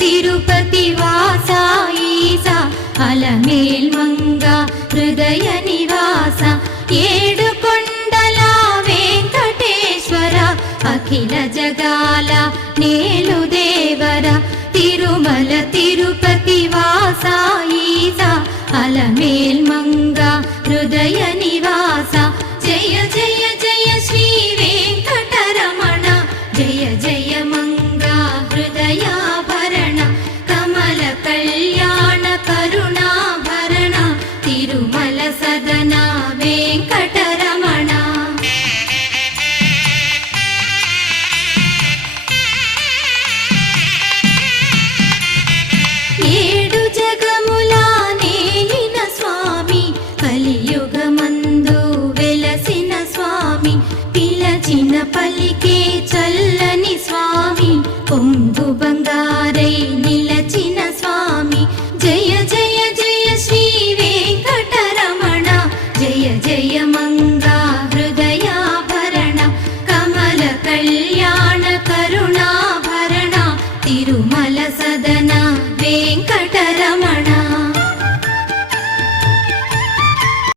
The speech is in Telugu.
తిరుపతి వాస ఈస అలమేల్ మంగ హృదయ నివాస ఏడు కొండల వెంకటేశ్వర అఖిల జగాల నేలు దేవర తిరుమల తిరుపతి వాస ఈస అలమేల్ మంగ హృదయ నివాస జయ జయ జయ శ్రీ వెంకటరమణ జయ జయ మంగ హృదయాభరణ కమల కళ్యాణ కరుణాభరణ తిరుమల సదన వెంకటరమణ. ఏడు జగముల నేలిన స్వామి కలియుగమందు వెలసిన స్వామి పిలచిన పలికే చల్లని స్వామి పొంగు బంగారై నిలచిన స్వామి జయ జయ జయ శ్రీ వెంకటరమణ జయ జయ మంగా హృదయాభరణ కమల కళ్యాణ కరుణాభరణ తిరుమల సద